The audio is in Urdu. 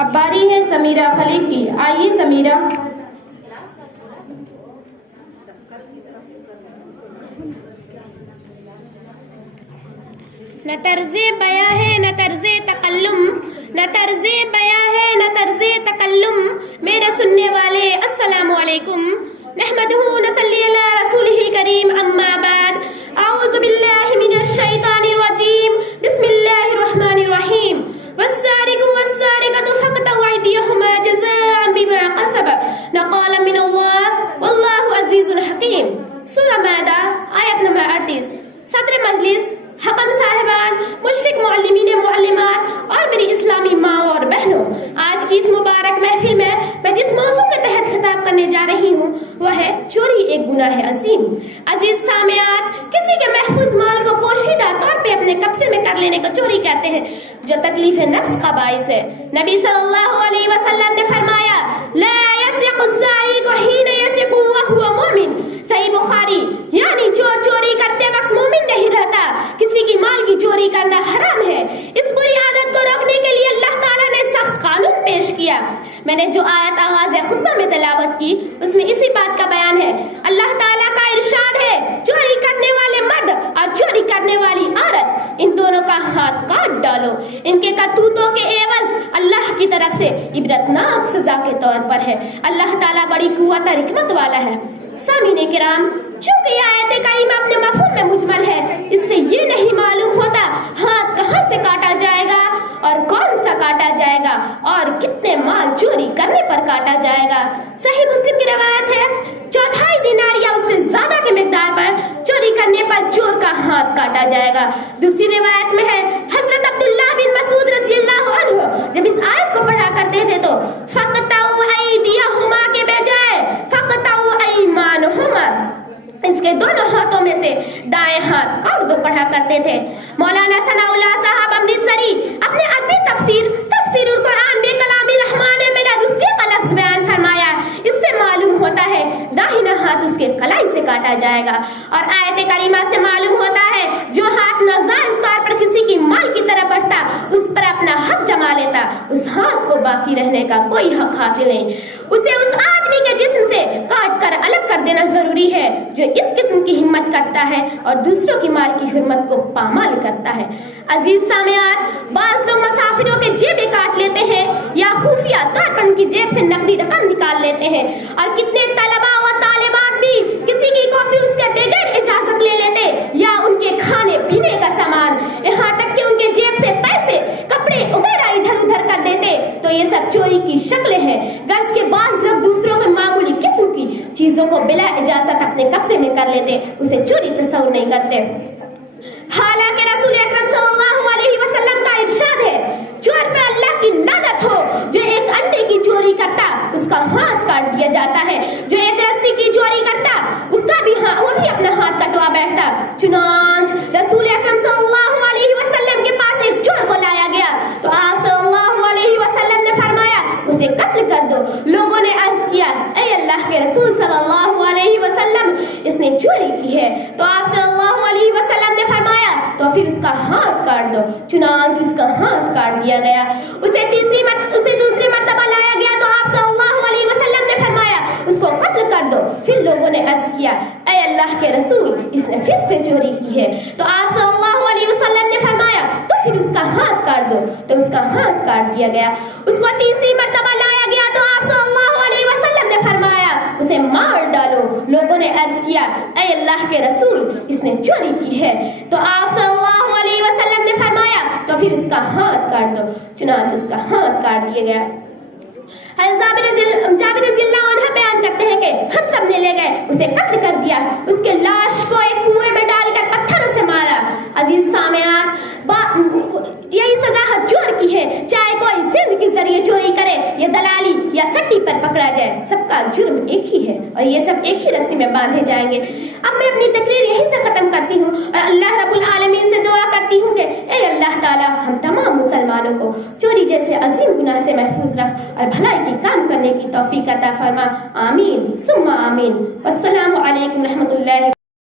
اب باری ہے سمیرہ خلیق کی. آئیے سمیرہ. نہ طرز بیاں ہے نہ طرز تکلم، نہ طرز بیاں ہے نہ طرز تکلم. میرے سننے والے السلام علیکم. نحمدہ نصلی علی رسولہ الکریم. اما بعد، اعوذ باللہ من الشیطان الرجیم. بسم اللہ الرحمن الرحیم. والسارق والسارقۃ فاقطعوا ایدیہما جزاء بما کسبا نکالا من اللہ واللہ عزیز حکیم. سورہ مائدہ آیت نمبر 38. صدر مجلس، حکم صاحبان، مشفق معلمین معلمات اور میری اسلامی ماں اور بہنوں، آج کی اس مبارک محفل میں جس موضوع کے تحت خطاب کرنے جا رہی ہوں وہ ہے چوری ایک گناہ عظیم. عزیز سامعات، کسی کے محفوظ مال کو پوشیدہ طور پہ اپنے قبضے میں کر لینے کو چوری کہتے ہیں، جو تکلیف نفس کا باعث ہے. نبی صلی اللہ علیہ وسلم نے فرمایا لا یسرق السارق حین یسرق وهو مؤمن. صحیح بخاری. یعنی چور چوری کرتے وقت مومن نہیں رہتا. کسی کی مال کی چوری کرنا حرام ہے. اس بری عادت کو روکنے کے لیے اللہ تعالیٰ نے سخت قانون پیش کیا. میں نے جو آیت آغاز خطبہ میں تلاوت کی اس میں اسی بات کا بیان ہے. اللہ تعالیٰ کا ارشاد ہے چوری کرنے والے مرد اور چوری کرنے والی عورت، ان دونوں کا ہاتھ کاٹ ڈالو. ان کے کرتوتوں کے عوض اللہ کی طرف سے عبرتناک سزا کے طور پر ہے. اللہ تعالیٰ بڑی قوت اور حکمت والا ہے. سامعین کرام، چونکہ یہ آیت کریمہ اپنے مفہوم میں مجمل ہے، اس سے یہ نہیں معلوم ہوتا ہاتھ کہاں سے کاٹا جائے گا اور کون سا کاٹا جائے گا اور کتنے مال چوری کرنے پر کاٹا جائے گا. صحیح مسلم کی روایت ہے 4 دینار یا اس سے زیادہ کے مقدار پر چوری کرنے پر چور کا ہاتھ کاٹا جائے گا. دوسری روایت میں ہے حضرت عبداللہ بن مسعود رضی اللہ عنہ جب اس آیت کو پڑھا کرتے تھے تو فَقْطَعُوا أَيْدِيَهُمَا کے بجائے فَقْطَعُوا أَيْمَانَهُمَا، اس کے دونوں ہاتھوں میں سے دائیں ہاتھ کاٹ دو پڑھا کرتے تھے. مولانا ثناء اللہ صاحب امرتسری اپنے ادبی تفسیر القرآن بے کلام الرحمن میں رزق کا لفظ بیان فرمایا. اس سے معلوم ہوتا ہے داہنا ہاتھ اس کے کلائی سے کاٹا جائے گا. اور آیت کریمہ سے معلوم ہوتا ہے جو ہاتھ ناجائز طور پر کسی کی مال کی طرف بڑھتا، اس پر اپنا حق جما لیتا، اس ہاتھ کو باقی رہنے کا کوئی حق حاصل نہیں. اسے اس آدمی کے جسم سے کاٹ کر الگ کر دینا ضروری ہے جو اس قسم کی ہمت کرتا ہے اور دوسروں کی مال کی حرمت کو پامال کرتا ہے. عزیز سامعات، بعض لوگ مسافروں کے جیبیں کاٹ لیتے ہیں یا خفیہ طور پر ان کی جیب سے نقدی رقم نکال لیتے ہیں، اور کتنے طلباء و طالبات بھی کسی کی کاپی اس کے بغیر اجازت لے لیتے یا ان کے کھانے پینے کا سامان، یہاں تک کہ ان کے جیب سے پیسے، کپڑے وغیرہ ادھر ادھر کر دیتے. تو یہ سب چوری کی شکلیں ہیں. غرض کے بعض لوگ دوسروں کے معمولی قسم کی چیزوں کو بلا اجازت اپنے قبضے میں کر لیتے، اسے چوری تصور نہیں کرتے. حالانکہ رسول اکرم صلی اللہ علیہ وسلم کا ارشاد ہے چور پر اللہ کی لعنت ہو. جو ایک انڈے کی چوری کرتا اس کا ہاتھ کاٹ دیا جاتا ہے، جو ایک رسی کی چوری کرتا اس کا بھی وہ بھی اپنا ہاتھ کٹوا بیٹھتا. چنانچہ رسول اکرم صلی اللہ علیہ وسلم کے پاس ایک چور کو لایا گیا تو آپ صلی اللہ علیہ وسلم نے فرمایا اسے قتل کر دو. لوگوں نے عرض کیا اے اللہ کے رسول صلی اللہ علیہ وسلم، اس نے چوری کی ہے. تو آپ صلی اللہ علیہ وسلم نے فرمایا تو پھر اس کا ہاتھ کاٹ دو. چنانچہ اس کا ہاتھ کاٹ دیا گیا. اسے دوسری مرتبہ لایا گیا تو آپ صلی اللہ علیہ وسلم نے فرمایا اس کو قتل کر دو. پھر لوگوں نے عرض کیا اے اللہ کے رسول، اس نے پھر سے چوری کی ہے. تو آپ صلی اللہ علیہ وسلم نے فرمایا تو پھر اس کا ہاتھ کاٹ دو. تو اس کا ہاتھ کاٹ دیا گیا. اس کو تیسری مرتبہ لایا گیا تو آپ صلی اللہ علیہ وسلم نے فرمایا اسے مار ڈالو. لوگوں نے عرض کیا اے اللہ کے رسول، اس نے چوری کی ہے. تو آپ صلی اللہ علیہ وسلم نے فرمایا تو پھر اس کا ہاتھ کاٹ دو. چنانچہ اس کا ہاتھ کاٹ دیا گیا. جابر رضی اللہ عنہ بیان کرتے ہیں کہ ہم سب نے لے گئے اسے قتل کر دیا، اس کے لاش کو ایک کنویں میں ڈال کر پتھروں سے مارا. عزیز سامعان، یہی سزا ہر چور کی ہے، چاہے کوئی سند کے ذریعے چوری کرے یا دلالی یا سٹی پر پکڑا جائے، سب کا جرم ایک ہی ہے اور یہ سب ایک ہی رسی میں باندھے جائیں گے. اب میں اپنی تقریر یہیں سے ختم کرتی ہوں اور اللہ رب العالمین سے دعا کرتی ہوں کہ اے اللہ تعالیٰ ہم تمام مسلمانوں کو چوری جیسے عظیم گناہ سے محفوظ رکھ اور بھلائی کی کام کرنے کی توفیق عطا فرما. آمین ثم آمین. والسلام علیکم رحمۃ اللہ.